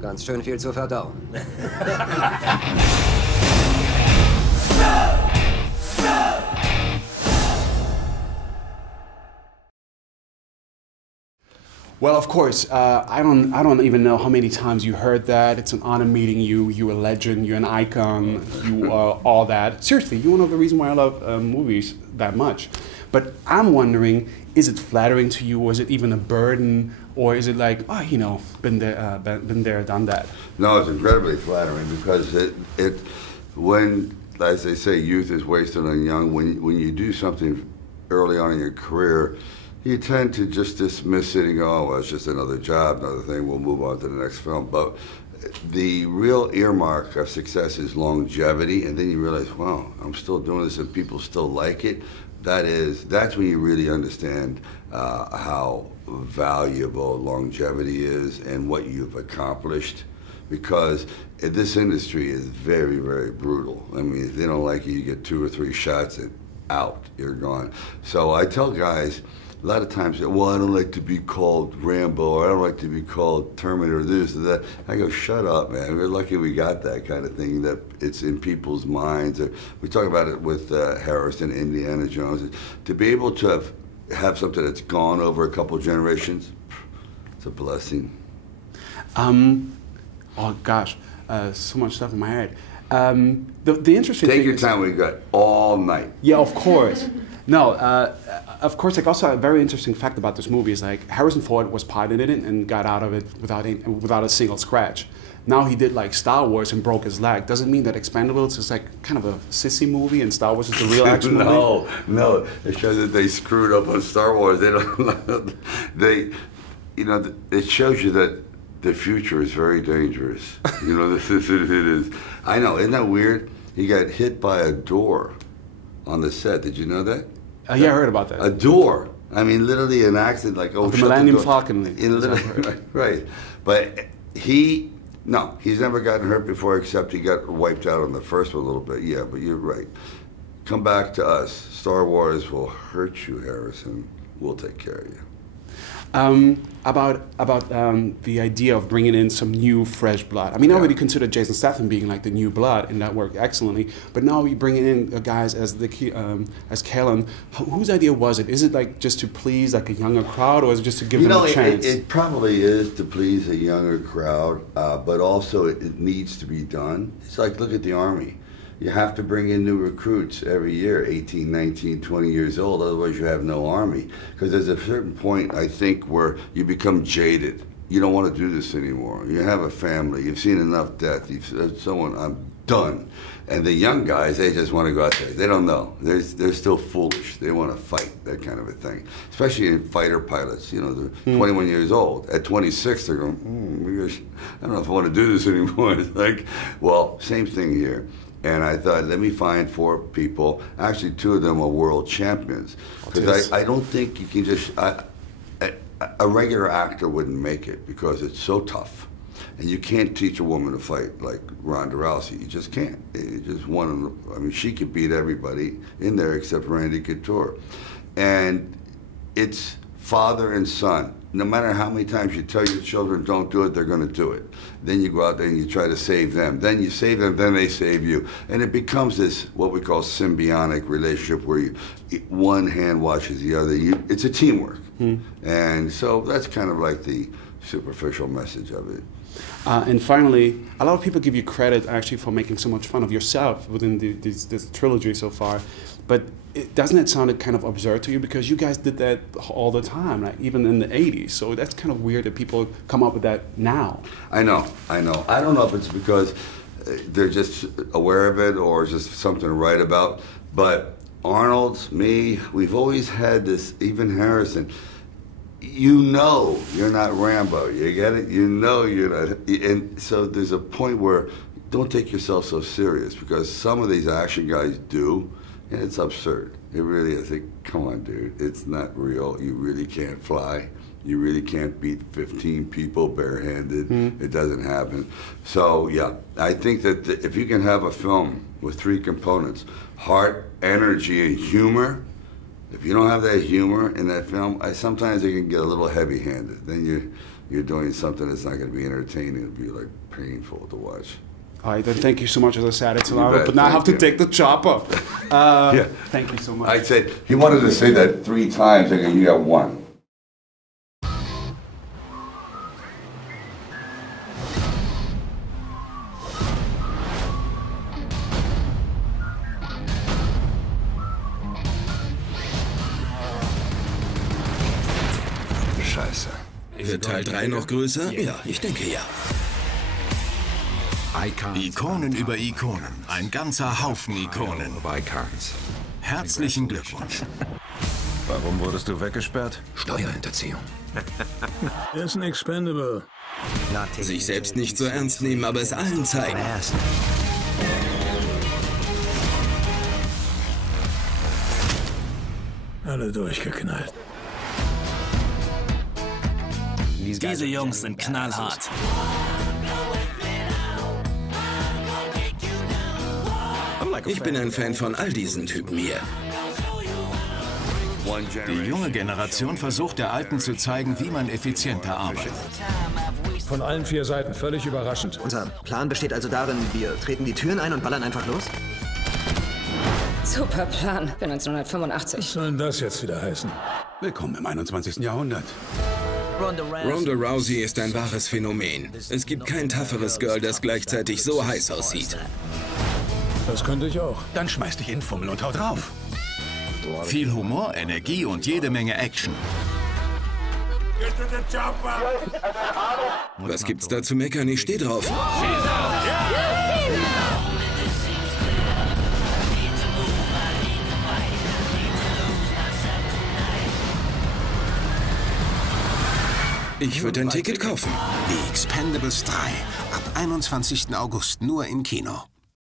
Ganz schön viel zu verdauen. Well, of course, I don't even know how many times you heard that. It's an honor meeting you. You're a legend. You're an icon. You are all that. Seriously, you're one of the reasons why I love movies that much. But I'm wondering, is it flattering to you, or is it even a burden, or is it like, oh, you know, been there, done that? No, it's incredibly flattering because when, as they say, youth is wasted on young. When you do something early on in your career, you tend to just dismiss it and go, oh, well, it's just another job, another thing, we'll move on to the next film. But the real earmark of success is longevity, and then you realize, wow, I'm still doing this and people still like it. That's when you really understand how valuable longevity is and what you've accomplished. Because this industry is very, very brutal. I mean, if they don't like you get 2 or 3 shots and out, you're gone. So I tell guys, a lot of times, well, I don't like to be called Rambo, or I don't like to be called Terminator, this or that. I go, shut up, man. We're lucky we got that kind of thing, that it's in people's minds. We talk about it with Harrison, Indiana Jones. To be able to have something that's gone over a couple generations, it's a blessing. Oh, gosh, so much stuff in my head. The interesting thing Take your time, we've got all night. Yeah, of course. No, of course, like also a very interesting fact about this movie is like Harrison Ford was piloted in it and got out of it without a single scratch. Now he did like Star Wars and broke his leg. Doesn't mean that Expendables is like kind of a sissy movie and Star Wars is the real action movie? No. It shows that they screwed up on Star Wars. They don't. It shows you that the future is very dangerous. You know, it is. I know. Isn't that weird? He got hit by a door on the set. Did you know that? Yeah, I heard about that. A door. I mean, literally an accident, like, oh, the Millennium Falcon. Right. But he's never gotten hurt before, except he got wiped out on the first one a little bit. Yeah, but you're right. Come back to us. Star Wars will hurt you, Harrison. We'll take care of you. About the idea of bringing in some new, fresh blood. I mean, I already considered Jason Statham being like the new blood, and that worked excellently. But now you're bringing in guys as Kellen. Whose idea was it? Is it like just to please like a younger crowd, or is it just to give them a chance? It probably is to please a younger crowd, but also it needs to be done. It's like, look at the Army. You have to bring in new recruits every year, 18, 19, 20 years old, otherwise you have no Army. Because there's a certain point, I think, where you become jaded. You don't want to do this anymore. You have a family, you've seen enough death, you've said, someone, I'm done. And the young guys, they just want to go out there. They don't know. They're still foolish. They want to fight, that kind of a thing. Especially in fighter pilots. You know, they're 21 years old. At 26, they're going, I don't know if I want to do this anymore. It's like, well, same thing here. And I thought, let me find 4 people. Actually, 2 of them are world champions. Because I don't think you can just, a regular actor wouldn't make it because it's so tough. And you can't teach a woman to fight like Ronda Rousey. You just can't. You just want I mean, she could beat everybody in there except Randy Couture. And it's father and son. No matter how many times you tell your children don't do it, they're going to do it. Then you go out there and you try to save them. Then you save them, then they save you. And it becomes this, what we call symbiotic relationship where one hand washes the other. It's a teamwork. And so that's kind of like the superficial message of it. And finally, a lot of people give you credit actually for making so much fun of yourself within this trilogy so far. But doesn't it sound kind of absurd to you? Because you guys did that all the time, like even in the 80s. So that's kind of weird that people come up with that now. I know. I don't know if it's because they're just aware of it or just something to write about. But Arnold, me, we've always had this, even Harrison, you know you're not Rambo, you get it? You know you're not, and so there's a point where don't take yourself so serious because some of these action guys do, and it's absurd. It really, I think, come on, dude, it's not real. You really can't fly. You really can't beat 15 people barehanded. It doesn't happen. So, yeah, I think that if you can have a film with 3 components, heart, energy, and humor, if you don't have that humor in that film, sometimes it can get a little heavy-handed. Then you're doing something that's not going to be entertaining. It'll be like painful to watch. All right, then thank you so much. As I said, it's allowed, bet. but now I have to Thank take the chopper. Yeah. Thank you so much. I said, he wanted to say that 3 times, I go, you got 1. Scheiße. Wird Teil 3 noch größer? Ja, ich denke ja. Ikonen über Ikonen. Ein ganzer Haufen Ikonen. Herzlichen Glückwunsch. Warum wurdest du weggesperrt? Steuerhinterziehung. Er ist ein Expendable. Sich selbst nicht so ernst nehmen, aber es allen zeigen. Alle durchgeknallt. Diese Jungs sind knallhart. Ich bin ein Fan von all diesen Typen hier. Die junge Generation versucht der Alten zu zeigen, wie man effizienter arbeitet. Von allen 4 Seiten völlig überraschend. Unser Plan besteht also darin, wir treten die Türen ein und ballern einfach los? Super Plan für 1985. Was soll denn das jetzt wieder heißen? Willkommen im 21. Jahrhundert. Ronda Rousey ist ein wahres Phänomen. Es gibt kein tougheres Girl, das gleichzeitig so heiß aussieht. Das könnte ich auch. Dann schmeiß dich in Fummel und hau drauf. Viel Humor, Energie und jede Menge Action. Was gibt's da zu meckern? Ich steh drauf. Ich würde ein Ticket kaufen. Die Expendables 3. Ab 21. August nur im Kino.